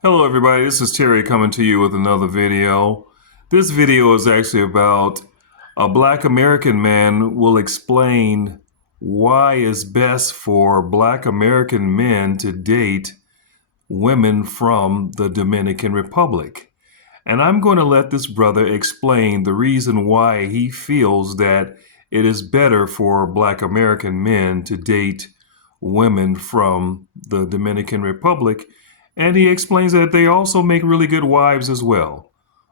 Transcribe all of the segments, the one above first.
Hello everybody, this is Terry coming to you with another video. This video is actually about a Black American man will explain why it's best for Black American men to date women from the Dominican Republic. And I'm going to let this brother explain the reason why he feels that it is better for Black American men to date women from the Dominican Republic. And he explains that they also make really good wives as well.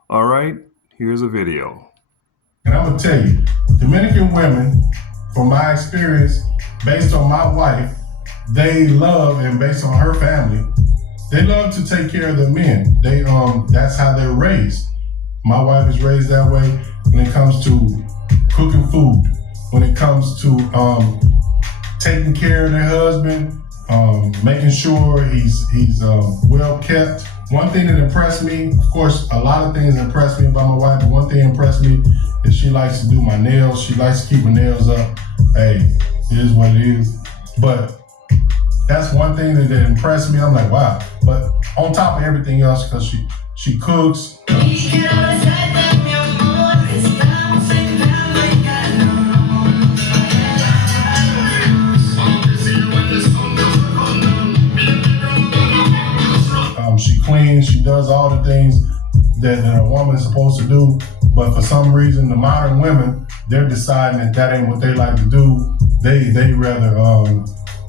All right, here's a video. And I'm gonna tell you, Dominican women, from my experience, based on my wife, they love, and based on her family, they love to take care of the men. That's how they're raised. My wife is raised that way when it comes to cooking food, when it comes to taking care of their husband, making sure he's well kept. One thing that impressed me, of course, a lot of things impressed me about my wife, but one thing impressed me is she likes to do my nails. She likes to keep her nails up. Hey, it is what it is. But that's one thing that impressed me. I'm like, wow. But on top of everything else, because she cooks. She cleans, she does all the things that a woman is supposed to do, but for some reason, the modern women, they're deciding that ain't what they like to do. They rather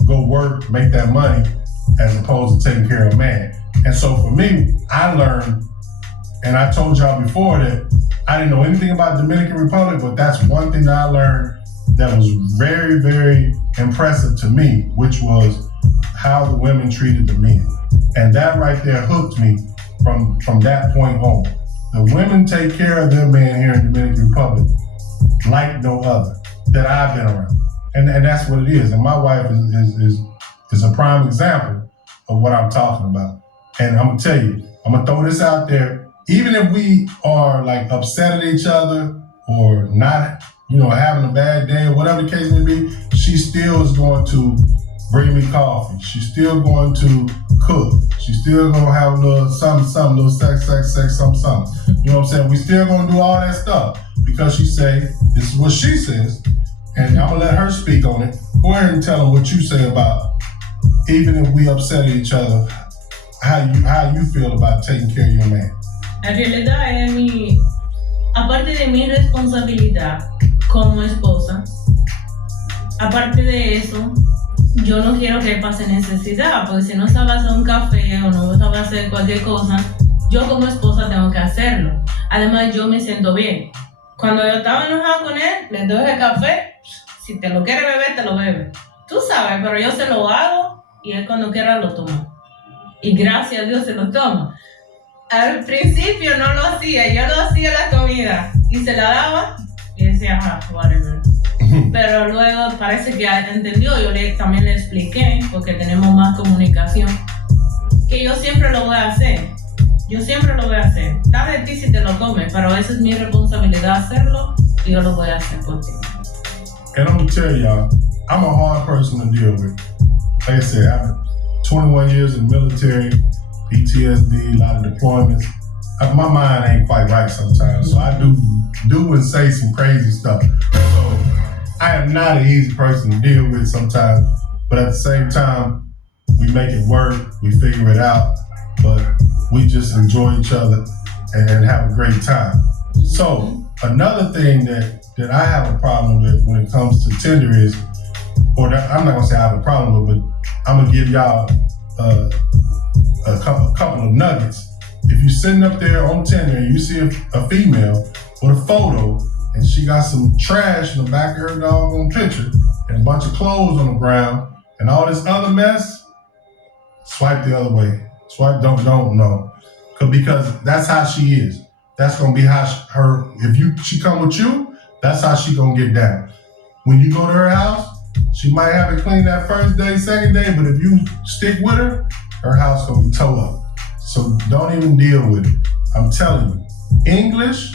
go work, make that money, as opposed to taking care of a man. And so for me, I learned, and I told y'all before that I didn't know anything about the Dominican Republic, but that's one thing that I learned that was very, very impressive to me, which was how the women treated the men. And that right there hooked me from that point on. The women take care of their men here in the Dominican Republic like no other that I've been around. And that's what it is. And my wife is a prime example of what I'm talking about. And I'm gonna tell you, I'm gonna throw this out there. Even if we are like upset at each other or not, having a bad day or whatever the case may be, she still is going to bring me coffee. She's still going to cook. She's still gonna have a little something, little sex, something. You know what I'm saying? We still gonna do all that stuff because she say, this is what she says, and I'm gonna let her speak on it. Go ahead and tell them what you say about, even if we upset at each other, how you feel about taking care of your man. En realidad es aparte de mi responsabilidad como esposa, aparte de eso, yo no quiero que pase necesidad, porque si no sabe hacer un café o no sabe hacer cualquier cosa, yo como esposa tengo que hacerlo. Además, yo me siento bien. Cuando yo estaba enojada con él, le doy el café, si te lo quiere beber, te lo bebe. Tú sabes, pero yo se lo hago y él cuando quiera lo toma. Y gracias a Dios se lo toma. Al principio no lo hacía, yo lo hacía la comida y se la daba y decía, whatever. Pero luego parece que entendió, también le expliqué, porque tenemos más comunicación, que yo siempre lo voy a hacer. Está de ti si te lo comes, pero esa es mi responsabilidad hacerlo y yo lo voy a hacer por ti. And I'm gonna tell y'all, I'm a hard person to deal with. Like I said, I've been 21 years in the military, PTSD, a lot of deployments. My mind ain't quite right sometimes, so I do and say some crazy stuff. So I am not an easy person to deal with sometimes, but at the same time, we make it work, we figure it out, but we just enjoy each other and have a great time. So another thing that I have a problem with when it comes to Tinder is, I'm not gonna say I have a problem with, but I'm gonna give y'all a couple of nuggets. If you're sitting up there on Tinder and you see a female with a photo and she got some trash in the back of her doggone picture and a bunch of clothes on the ground and all this other mess, swipe the other way. Swipe, don't know. Because that's how she is. That's gonna be how she come with you, that's how she gonna get down. When you go to her house, she might have it clean that first day, second day, but if you stick with her house gonna be towed up. So don't even deal with it. I'm telling you, English,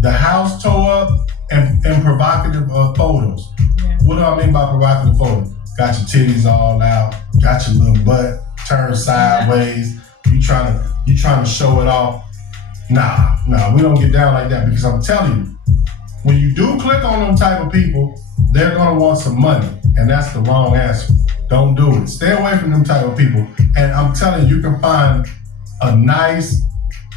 the house toe up, and provocative photos. Yeah. What do I mean by provocative photos? Got your titties all out, got your little butt turned sideways, you trying to show it off. Nah, we don't get down like that, because I'm telling you, when you do click on them type of people, they're gonna want some money, and that's the wrong answer. Don't do it. Stay away from them type of people. And I'm telling you, you can find a nice,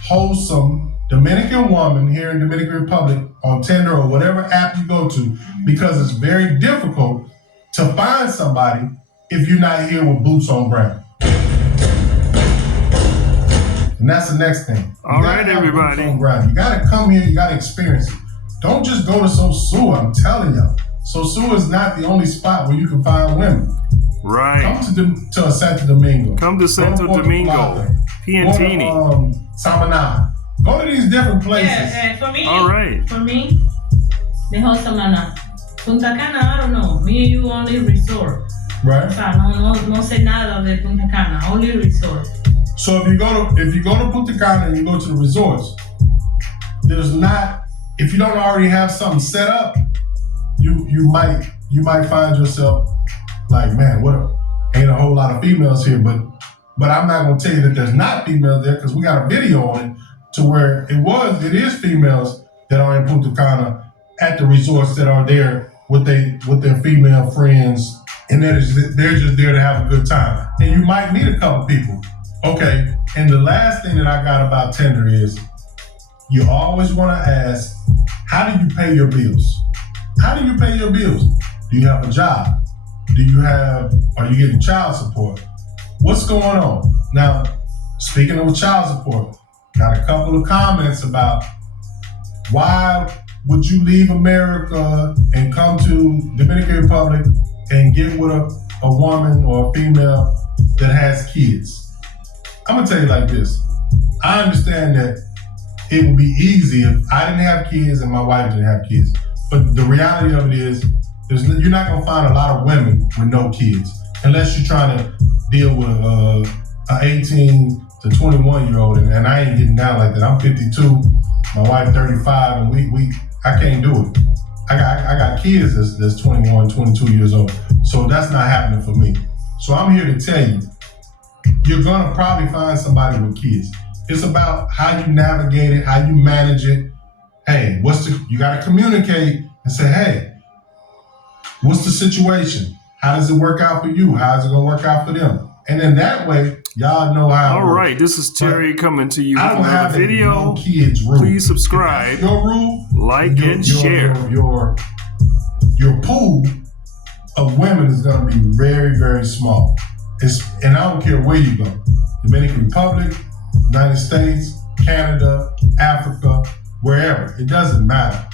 wholesome Dominican woman here in Dominican Republic on Tinder or whatever app you go to, because it's very difficult to find somebody if you're not here with boots on ground. And that's the next thing. All right, everybody. You gotta come here, you gotta experience it. Don't just go to Sosua, I'm telling y'all. Sosua is not the only spot where you can find women. Right. Come to Santo Domingo. Come to Santo Domingo. Piantini. Go to Samaná. Go to these different places. Yeah, for me. All right. For me, the whole Samaná. Punta Cana, I don't know. Me and you only resort. Right. O sea, no sé nada de Punta Cana. Only resort. So if you go to Punta Cana and you go to the resorts, if you don't already have something set up, you might find yourself like, man, ain't a whole lot of females here, but I'm not gonna tell you that there's not females there, because we got a video on it to where it is females that are in Punta Cana at the resorts that are there with their female friends, and they're just there to have a good time. And you might meet a couple people. Okay, and the last thing that I got about Tinder is, you always want to ask, how do you pay your bills? How do you pay your bills? Do you have a job? Are you getting child support? What's going on? Now, speaking of child support, got a couple of comments about why would you leave America and come to Dominican Republic and get with a woman or a female that has kids? I'm gonna tell you like this. I understand that it would be easy if I didn't have kids and my wife didn't have kids. But the reality of it is, you're not gonna find a lot of women with no kids, unless you're trying to deal with an 18 to 21 year old, and I ain't getting down like that. I'm 52, my wife 35, and I can't do it. I got kids that's 21, 22 years old, so that's not happening for me. So I'm here to tell you, you're gonna probably find somebody with kids. It's about how you navigate it, how you manage it. Hey, you gotta communicate and say, hey, what's the situation? How does it work out for you? How's it gonna work out for them? And then that way, y'all know how. All right, this is Terry coming to you with another video. No kids rule. Please subscribe, your rule, like, and share. Your pool of women is gonna be very, very small. And I don't care where you go. Dominican Republic, United States, Canada, Africa, wherever. It doesn't matter.